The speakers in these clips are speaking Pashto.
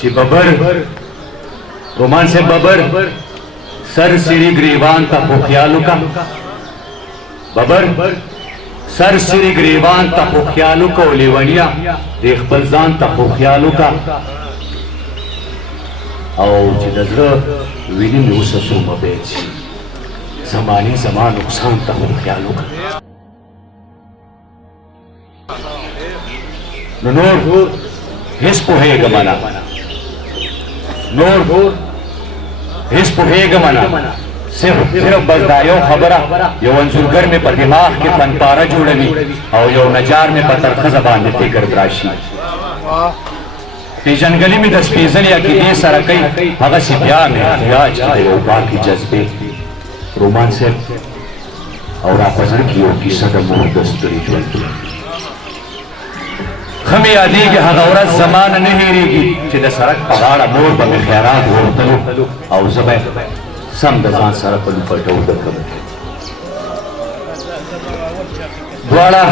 چې ببر رومان سے ببر سر سری گریوان تا خو خیالو کا ببر سر سری گریوان تا خو خیالو کا لیونیا دیخ بلزان تا خو خیالو کا او چې دزره ویني مې وسسو مبید شي زماني زمان نقصان تا خو خیالو کا نو نور هیڅ پوهېږم نه نور هیڅ پوهېږم نه صرف بس دا یو خبره یو انځورګر مې په دماغ کې فنپاره جوړوي او یو نجار مې په ترخه زبان د فکر راشي پیژنګلي مې د سپېڅلې عقیدې سره کوي هغسې بیا مې احتیاج د یو پاکې جذبې رومان صاحب او را په زړه کې یو کیسه د مور د ستړي ژوند ښه مې یادېږي هغه ورځ زما نه نه هېرېږي چې د سړک په غاړه مور به مې خیرات غوښتلو او زه به سم د ځان سره په لوپټو ودرکم دواړه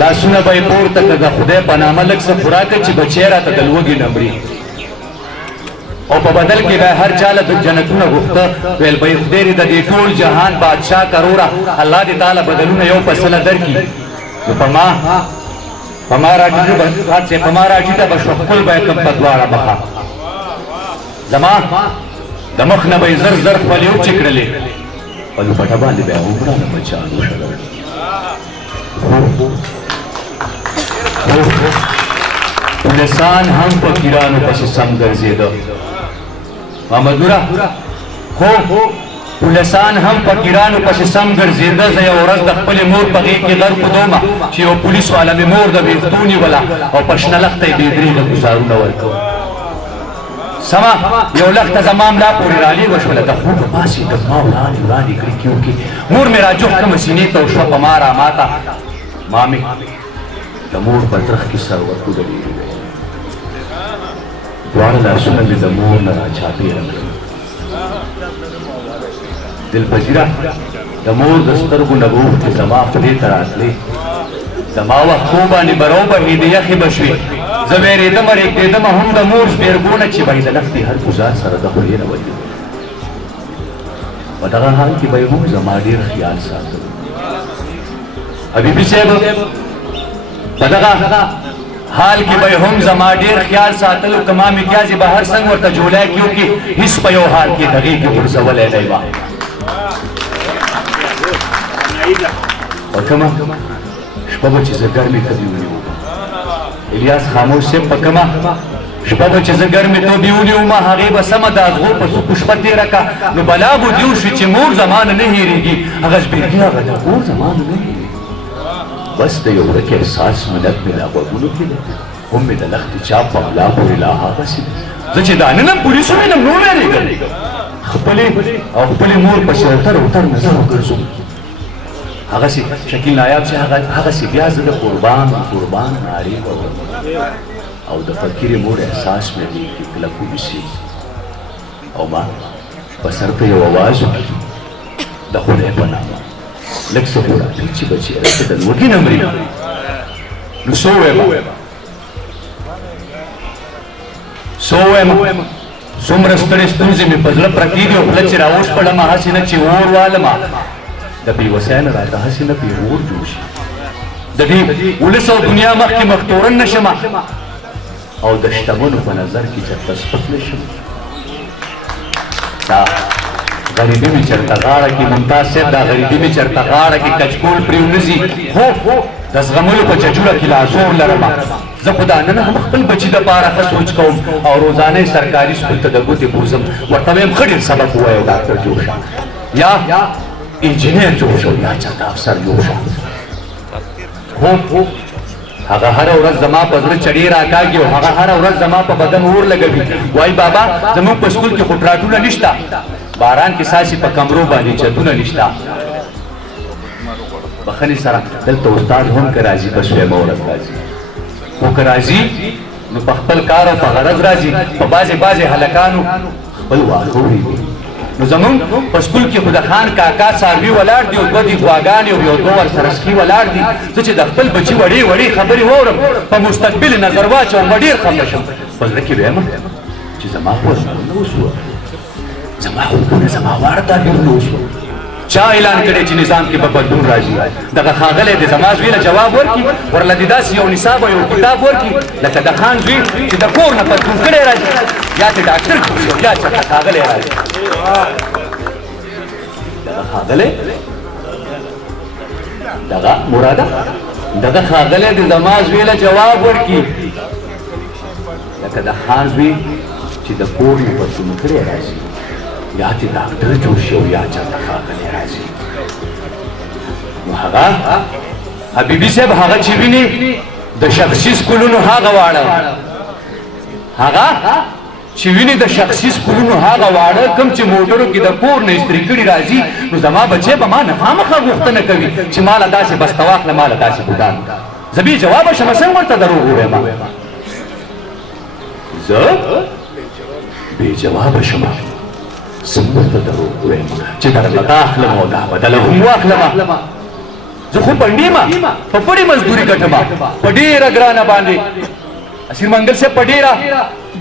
لاسونه به یې پورته که د خدای په نامه لږ څه خوراک چې بچی راته د لوږې نه مري او په بدل کې به هر چاله د جنتونه غوښته ویل به یې خدای دې د دې ټول جهان بادشاه کروره الله دې تعالی بدلونه یو په سله درکړي نو په ما راټیټه به شو خپل به یې کم په دواړه مخه زما د مخ نه به یې زر زر خپلې وچې کړلې په لوپټه باندې به یې عمرانه بچیان وشړل پولیسان هم فقیرانو پسې سم ګرځېده محمدوره خو پولیسان هم فقیرانو پسې سم ګرځېده زه یو ورځ د خپلې مور په غېږ کې غر کودومه چې یو پولیس والا مې مور د ویښتو نیوله او په شنه لښته یې بې درېغه ګزارونه ورکول سمه یو لښته زما ملا پورې رالېږه شوله د خوب پاڅېدم ما وړاندې وړاندې کړکیو کې مور مې راجوخ کړمه سینې ته وشوه په ما راماته ما مې د مور په ترخ کې سر ورکودلې دواړه لاسونه مې د مور نه راچاپېره کړل دلپذیره د مور د سترګو نه به اوښکې زما خولې ته راتلې زما وښکو باندې به راوبهېدې یخې به شوې زه وېرېدمه رېږدېدمه هم د مور زبېرګونه چې به یې د لښتې هر ګزار سره د خولې نه وتې په دغه حال کې به یې هم زما ډېر خیال ساتلو حبیبي صاحب په دغه حال کې به هم زما ډېر خیال ساتلو که ما مقیازې به هر څنګ ورته جولی کړو کې هېڅ په یو حال کې د غېږې غورځولی نه وه په کومه شپه به چې زه ګرمې تبې ونیوم الیاس خاموش صاحب په کومه شپه به چې زه ګرمې تبې ونیوم هغې به سمه د اغغو په سوکو شپه تېره کړه نو بلا به دې وشوي چې مور زما نه نه هېرېږي هغه زبېرګي هغه د مور زما نه نه هېرېږي بس د یو ورک احساس ملت مې لا غوږونو کې دی هم مې د لښتې چاپ په ملا پورې لا هغسې دی زه چې دا ننه پولیسو وینم نو وېرېږم خپلې مور پسې اوتر نظر وګرځوم هغسې شکیل نایاب چې هغسې بیا زه د قربان نارې ووم او د فقیرې مور احساس مې لېږي کلک ونیسي او ما په سر ته یو اواز وکړي د خدای په نامه لږ څه خو راکړي چې بچی راته د لوږې نه مري نو څه ووایم څومره ستړې ستونزې مې په زړه پرتې دي او خوله چې راوشپړم هسې نه چې اور والمه د بېوسۍ نه راته هسې نه پیغور جوړ شي د دې ولس او دنیا مخکې مختورن نه شمه او د شتمنو په نظر کې چېرته سپک نه شم دا غریبي مې چېرته غاړه کې ممتاز صاحب دا غریبي مې چېرته غاړه کې کچکول پرې ونځي خو د زغملو په چجوره کې لا زور لرمه زه خو دا نن هم خپل بچي دپاره ښه سوچ کوم او روزانه سرکاري سکول ته د ګوتې بوزم ورته به یم ښه ډېر سبق ووایه او ډاکټر جوړ شه یا انجینیر جوړ شه یا چاته افسر جوړ شه هو هغه هره ورځ زما په زړه چړې راکاږي او هغه هره ورځ زما په بدن اور لګوي وایي بابا زموږ په سکول کې خو ټراټونه نشته باران کې ساسي په کمرو باندې چتونه نشته بخښنې سره دلته استاد هم که راځي په سویمه ورځ راځي خو که راځي نو په خپل کار او په غرض راځي په بعضې هلکانو خپل واښه وریږي نو زمونږ په سکول کې خو د خان کاکا څاروي ولاړ دي او دوه دي غواګانې او یو دوه ورسره سخي ولاړ دي زه چې د خپل بچي وړې خبرې واورم په مستقبل نظر واچوم به ډېر خفه شم په زړه کې وایم چې زما خوبونه وشوه زما خوبونه زما واړه تعبیر نه وشوه چا اعلان کړی چې نظام کې به بدلون راځي دغه ښاغلی د زما زوی له جواب ورکړي ورله دې داسې یو نصاب او یو کتاب ورکړي لکه د خان زوی چې د کور نه بدلون کړی راځي یا د ډاکټر جوړ شي او یا چېرته ښاغلی راځي دغه ښاغلی دغه مراده دغه ښاغلی د زما زوی له جواب ورکړي لکه د خان زوی چې د کور نه بدلون کړی راځي یا چې ډاکټر جوړ شي او یا چېرته ښاغلی راځي نو هغه حبیبي صاحب هغه چې ویني د شخصي سکولونو هغه واړه هغه چې ویني د شخصي سکولونو هغه واړه کوم چې موټرو کې د کور نه استري کړي راځي نو زما بچی به ما نه خامخا غوښتنه کوي چې ماله داسې بسته واخله ماله داسې بوډان زه بې جوابه شمه څنګه ورته دروغ ووایم زه بې جوابه شمه څنګه ورته دروغ ووایم چې درلته اخلم او دا بدله هم واخلمه زه خو پنډي یم په پړې مزدوري ګټم په ډېره ګرانه باندې اسیر منګل صاحب په ډېره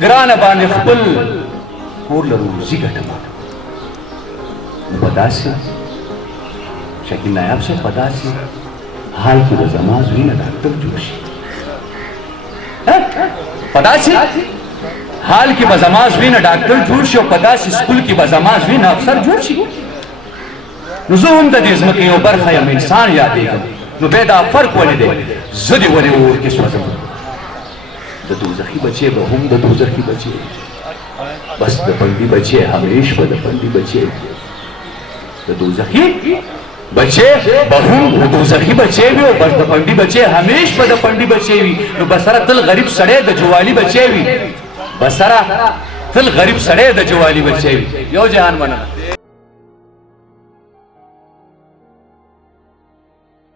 ګرانه باندې خپل کور له روزي ګټم نو په داسې شکیل نایاب صاحب په داسې حال کې د زما زوی نه ډاکټر جوړ شي په داسې حال کې به زما زوی نه ډاکټر جوړ شي او په داسې سکول کې به زما زوی نه افسر جوړ شي نو زه هم د دې ځمکې یو برخه یم انسان یادېږم نو بیا دا فرق ولې دی زه دې ولې اور کې سوځم د دوزخي بچی به هم د دوزخي بچی بس د پنډي بچی همیش به د پنډي بچی د دوزخي بچی به هم د دوزخي بچی وي او بس د پنډي بچی همیش به د پنډي بچی وي نو بسره تل غریب سړی د جوالي بچی وي بسره تل غریب سړی د جوالي بچی وي یو جهان مننه